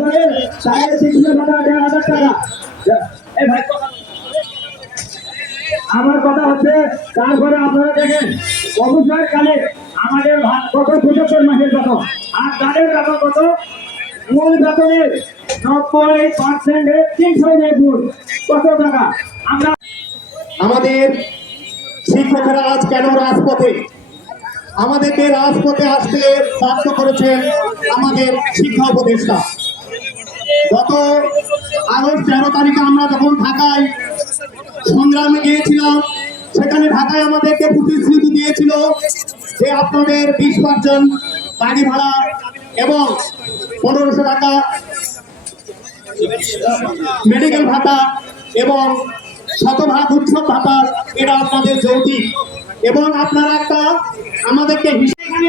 করে তাহলে শিক্ষক ভাতা দেড় হাজার টাকা। এই ভাই আমার কথা হচ্ছে তারপরে আপনারা দেখেন অবসর কালে আমাদের ভাত কত পঁচাত্তর মাসের বেতন আর তাদের টাকা কত মূল বেতনের নব্বই পার্সেন্টে তিনশো গুণ কত টাকা? আমরা আমাদের শিক্ষকেরা আজ কেন রাজপথে? আমাদেরকে রাজপথে আসতে বাধ্য করেছেন আমাদের শিক্ষা উপদেষ্টা। গত আগস্ট তেরো তারিখে আমরা যখন ঢাকায় সংগ্রামে গিয়েছিলাম, সেখানে ঢাকায় আমাদেরকে প্রতিশ্রুতি দিয়েছিল যে আপনাদের বিশ পার্সেন্ট গাড়ি ভাড়া এবং পনেরোশো টাকা মেডিকেল ভাতা এবং শতভাগ উৎসব ভাতা, এটা আপনাদের যৌতিক। এবং আপনারা একটা আমাদেরকে হিসেবে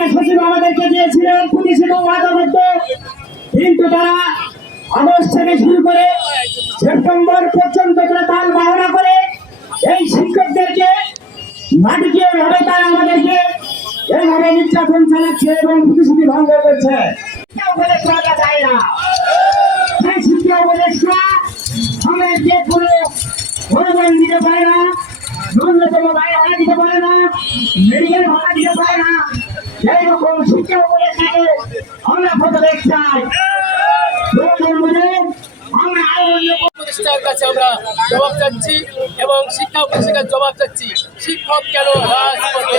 শিক্ষা সচিব আমাদেরকে দিয়েছিলেন পুলিশ এবং আদালত আগস্ট থেকে শুরু করে সেপ্টেম্বর পর্যন্ত তারা বাহনা করে এই শিক্ষকদেরকে মাটিকে ভাবে তারা আমাদেরকে এইভাবে নির্যাতন চালাচ্ছে এবং প্রতিশ্রুতি ভঙ্গ করছে। উপদেষ্টা চায় না। সেই শিক্ষা উপদেষ্টা আমাদেরকে কোনো অনুদান দিতে পারে না, ন্যূনতম ভাড়া দিতে পারে না মেডিকেল দিতে পারে না। এইরকম শিক্ষা প্রতিবেশ চাই? আমরা আইন উপদেষ্টার কাছে আমরা জবাব চাচ্ছি এবং শিক্ষা উপদেষ্টার জবাব চাচ্ছি। শিক্ষক কেন রাজপথে?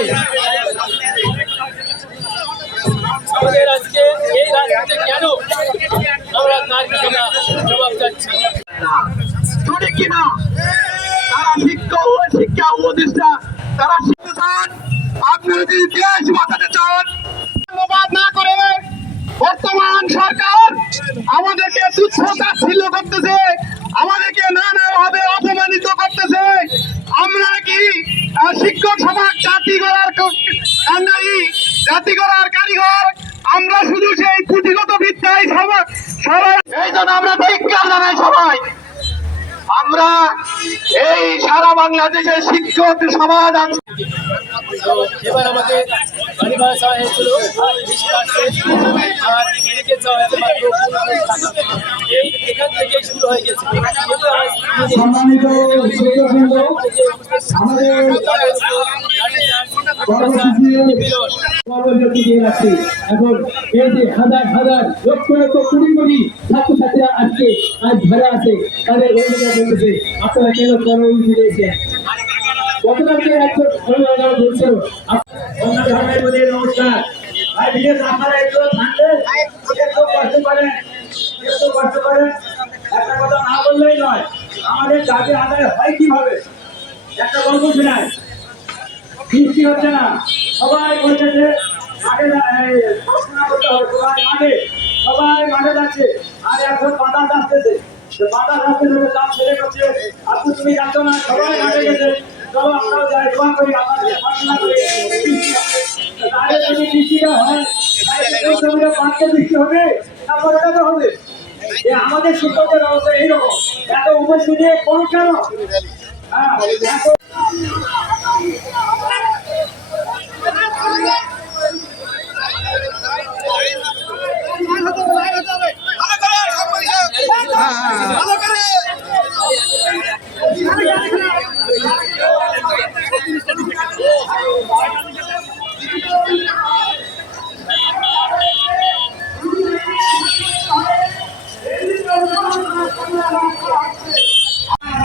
আমাদের আজকে এই রাজপথে কেন আমরা তার জবাব চাচ্ছি? যদি কিনা? তারা শিক্ষা শিক্ষা উপদেষ্টা, তারা চান আপনি যদি দেশ বাঁচাতে শিক্ষক সমাজ, জাতি গড়ার কান্ডারি জাতি গড়ার কারিগর। আমরা শুধু সেই পুঁথিগত বিদ্যায় সবাই সবাই এই জন্য আমরা ধিক্কার জানাই সবাই আমরা এই সারা বাংলাদেশের শিক্ষক সমাজ এবার আমাদের গাড়ি ভাড়া চাওয়া হয়েছিল বিশ পার্সেন্ট আর মাত্র এই এখান থেকে শুরু হয়ে গেছে। সম্মানিত এখন এই যে আজকে আজ ঘরে আছে। তাদের আপনারা কেন কর্মসূচি দিয়েছেন? আপনারা একটু কথা না বললেই নয়, আমাদের দাবি আদায় হয় কীভাবে? একটা গল্প শোনায় হচ্ছে না, সবাই করতে হবে, সবাই মাঠে সবাই মাঠে যাচ্ছে, আর এখন বাতাস আসতেছে। বাতাস আসতেছে চাপ ছেড়ে করছে আপনি তুমি যাচ্ছ না, সবাই গেছে। চলো, আমরাও যাই যদি বৃষ্টিটা হয় এই বৃষ্টি হবে তারপরে ওটা হবে। যে আমাদের শিক্ষকদের অবস্থা এইরকম। এত উপস্থিত কোন কেন? হ্যাঁ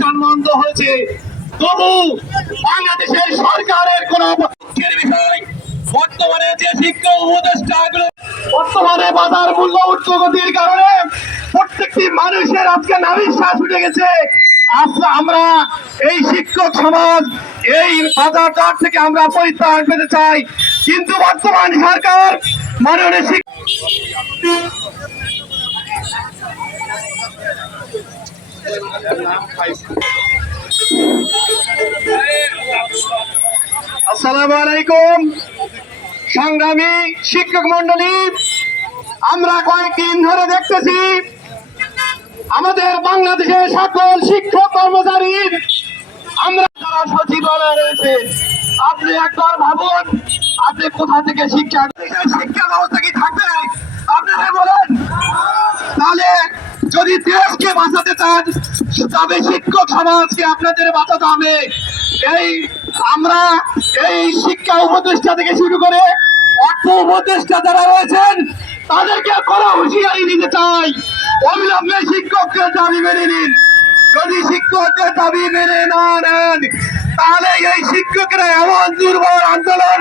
প্রতিষ্ঠান বন্ধ হয়েছে। তবু বাংলাদেশের সরকারের কোন বর্তমানে যে শিক্ষা উপদেষ্টাগুলো বর্তমানে বাজার মূল্য ঊর্ধ্বগতির কারণে প্রত্যেকটি মানুষের আজকে নাবিশ্বাস উঠে গেছে। আজ আমরা এই শিক্ষক সমাজ, এই বাজারঘাট থেকে আমরা পরিত্রাণ পেতে চাই। কিন্তু বর্তমান সরকার মাননীয় শিক্ষক আসসালামু আলাইকুম। সংগ্রামী শিক্ষক মন্ডলী আমরা কয়েকদিন ধরে দেখতেছি আমাদের বাংলাদেশের সকল শিক্ষক কর্মচারী, আমরা যারা সচিবালয়ে রয়েছে, আপনি একবার ভাবুন, আপনি কোথা থেকে শিক্ষা শিক্ষা ব্যবস্থা কি থাকবে? আপনারা বলেন। তাহলে যদি দেশকে বাঁচাতে চান, তবে শিক্ষক সমাজকে আপনাদের বাঁচাতে হবে। এই আমরা এই শিক্ষা উপদেষ্টা থেকে শুরু করে অর্থ উপদেষ্টা যারা রয়েছেন, তাদেরকে কড়া হুঁশিয়ারি দিতে চাই। অবিলম্বে শিক্ষকদের দাবি মেনে নিন। যদি শিক্ষকদের দাবি মেনে না নেন, তাহলে এই শিক্ষকরা এমন দুর্বল আন্দোলন